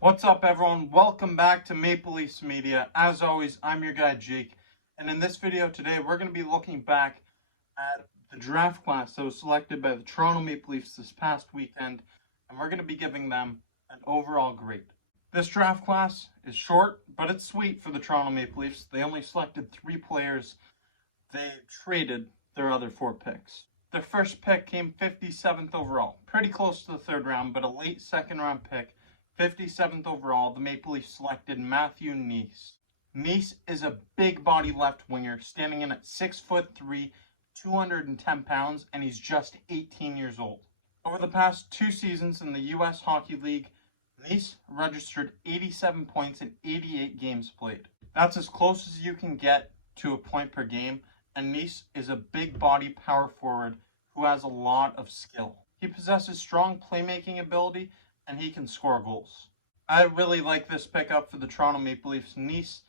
What's up, everyone? Welcome back to Maple Leafs Media. As always, I'm your guy, Jake. And in this video today, we're going to be looking back at the draft class that was selected by the Toronto Maple Leafs this past weekend. And we're going to be giving them an overall grade. This draft class is short, but it's sweet for the Toronto Maple Leafs. They only selected 3 players. They traded their other 4 picks. Their first pick came 57th overall. Pretty close to the 3rd round, but a late 2nd round pick. 57th overall, the Maple Leafs selected Matthew Knies. Knies is a big body left winger, standing in at 6'3", 210 pounds, and he's just 18 years old. Over the past 2 seasons in the U.S. Hockey League, Knies registered 87 points in 88 games played. That's as close as you can get to a point per game, and Knies is a big body power forward who has a lot of skill. He possesses strong playmaking ability, and he can score goals. I really like this pickup for the Toronto Maple Leafs. Knies,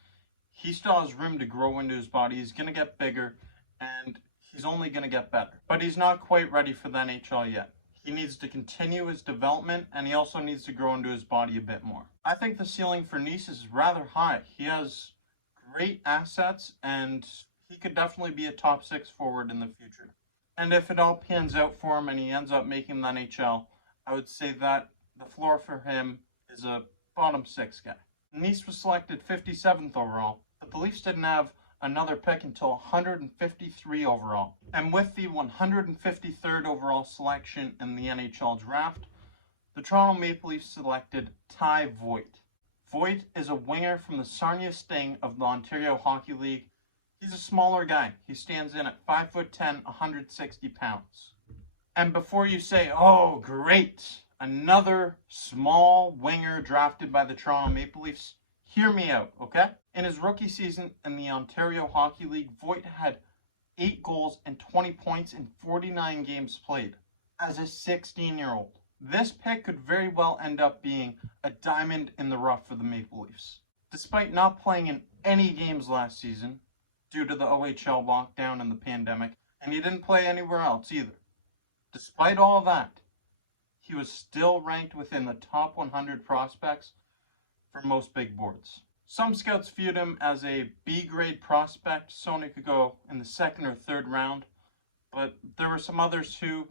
he still has room to grow into his body. He's going to get bigger, and he's only going to get better. But he's not quite ready for the NHL yet. He needs to continue his development, and he also needs to grow into his body a bit more. I think the ceiling for Knies is rather high. He has great assets, and he could definitely be a top 6 forward in the future. And if it all pans out for him and he ends up making the NHL, I would say that the floor for him is a bottom 6 guy. Knies was selected 57th overall, but the Leafs didn't have another pick until 153 overall. And with the 153rd overall selection in the NHL Draft, the Toronto Maple Leafs selected Ty Voigt. Voigt is a winger from the Sarnia Sting of the Ontario Hockey League. He's a smaller guy. He stands in at 5'10", 160 pounds. And before you say, oh, great, another small winger drafted by the Toronto Maple Leafs, hear me out, okay? In his rookie season in the Ontario Hockey League, Voigt had 8 goals and 20 points in 49 games played as a 16-year-old. This pick could very well end up being a diamond in the rough for the Maple Leafs. Despite not playing in any games last season due to the OHL lockdown and the pandemic, and he didn't play anywhere else either. Despite all that, he was still ranked within the top 100 prospects for most big boards. Some scouts viewed him as a B-grade prospect, someone who could go in the 2nd or 3rd round, but there were some others who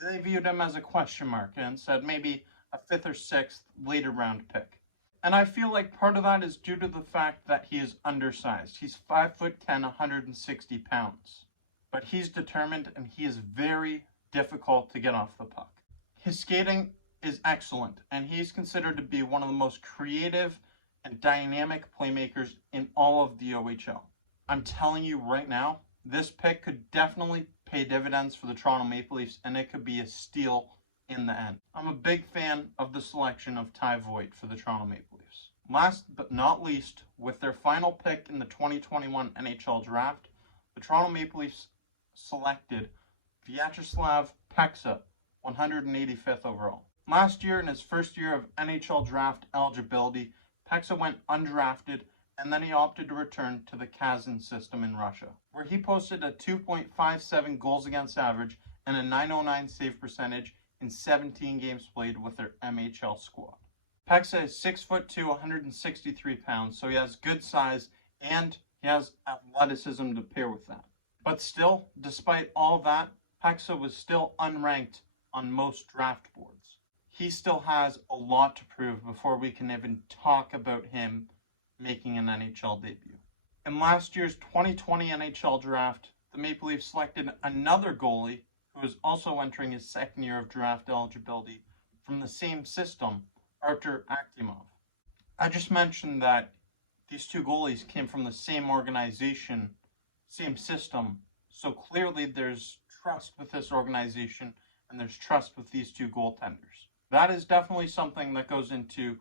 they viewed him as a question mark and said maybe a 5th or 6th later round pick. And I feel like part of that is due to the fact that he is undersized. He's 5'10", 160 pounds. But he's determined, and he is very difficult to get off the puck. His skating is excellent, and he's considered to be one of the most creative and dynamic playmakers in all of the OHL. I'm telling you right now, this pick could definitely pay dividends for the Toronto Maple Leafs, and it could be a steal in the end. I'm a big fan of the selection of Ty Voigt for the Toronto Maple Leafs. Last but not least, with their final pick in the 2021 NHL Draft, the Toronto Maple Leafs selected Vyacheslav Peksa, 185th overall. Last year, in his first year of NHL Draft eligibility, Peksa went undrafted, and then he opted to return to the Kazan system in Russia, where he posted a 2.57 goals against average and a .909 save percentage in 17 games played with their MHL squad. Peksa is 6'2", 163 pounds, so he has good size and he has athleticism to pair with that. But still, despite all that, Peksa was still unranked on most draft boards. He still has a lot to prove before we can even talk about him making an NHL debut. In last year's 2020 NHL Draft, the Maple Leafs selected another goalie who is also entering his 2nd year of draft eligibility from the same system, Artur Akhimov. I just mentioned that these 2 goalies came from the same organization, same system, so clearly there's trust with this organization and there's trust with these 2 goaltenders. That is definitely something that goes into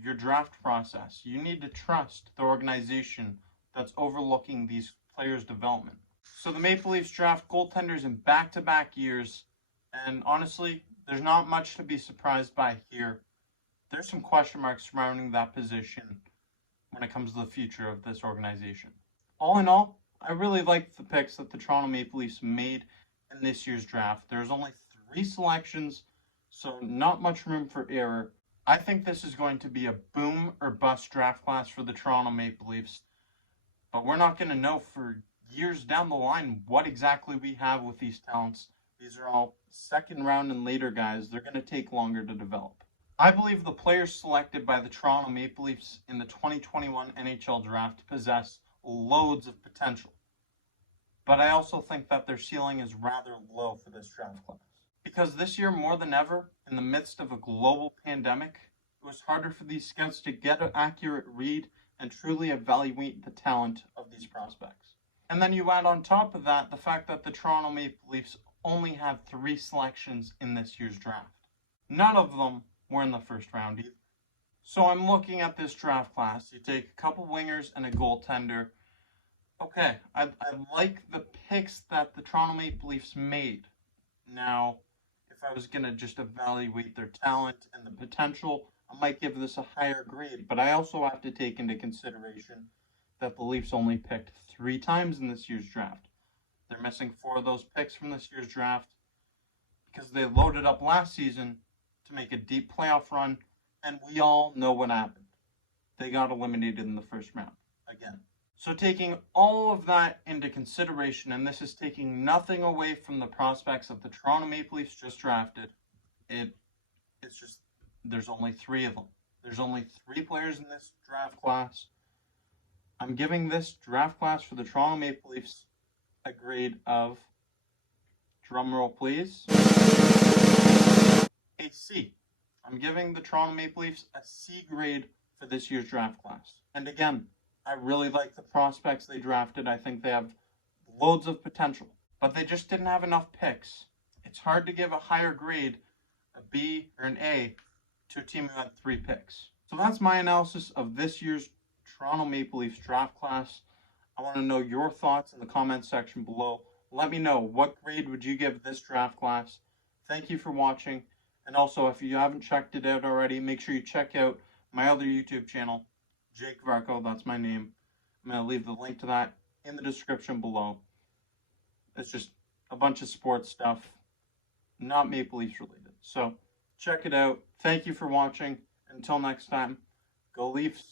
your draft process. You need to trust the organization that's overlooking these players' development. So the Maple Leafs draft goaltenders in back-to-back years, and honestly, there's not much to be surprised by here. There's some question marks surrounding that position when it comes to the future of this organization. All in all, I really like the picks that the Toronto Maple Leafs made in this year's draft. There's only 3 selections, so not much room for error. I think this is going to be a boom or bust draft class for the Toronto Maple Leafs, but we're not going to know for years down the line what exactly we have with these talents. These are all second round and later guys. They're going to take longer to develop. I believe the players selected by the Toronto Maple Leafs in the 2021 NHL Draft possess loads of potential, but I also think that their ceiling is rather low for this draft class. Because this year, more than ever, in the midst of a global pandemic, it was harder for these scouts to get an accurate read and truly evaluate the talent of these prospects. And then you add on top of that the fact that the Toronto Maple Leafs only had 3 selections in this year's draft. None of them were in the first round either. So I'm looking at this draft class. You take a couple wingers and a goaltender. Okay, I like the picks that the Toronto Maple Leafs made. Now, if I was going to just evaluate their talent and the potential, I might give this a higher grade. But I also have to take into consideration that the Leafs only picked 3 times in this year's draft. They're missing 4 of those picks from this year's draft because they loaded up last season to make a deep playoff run, and we all know what happened. They got eliminated in the first round again. So taking all of that into consideration, and this is taking nothing away from the prospects that the Toronto Maple Leafs just drafted, it's just there's only 3 of them. There's only 3 players in this draft class. I'm giving this draft class for the Toronto Maple Leafs a grade of, drumroll please, a C. I'm giving the Toronto Maple Leafs a C grade for this year's draft class. And again, I really like the prospects they drafted. I think they have loads of potential, but they just didn't have enough picks. It's hard to give a higher grade, a B or an A, to a team who had 3 picks. So that's my analysis of this year's Toronto Maple Leafs draft class. I want to know your thoughts in the comments section below. Let me know, what grade would you give this draft class? Thank you for watching. And also, if you haven't checked it out already, make sure you check out my other YouTube channel, Jake Varco, that's my name. I'm going to leave the link to that in the description below. It's just a bunch of sports stuff, not Maple Leafs related. So check it out. Thank you for watching. Until next time, go Leafs.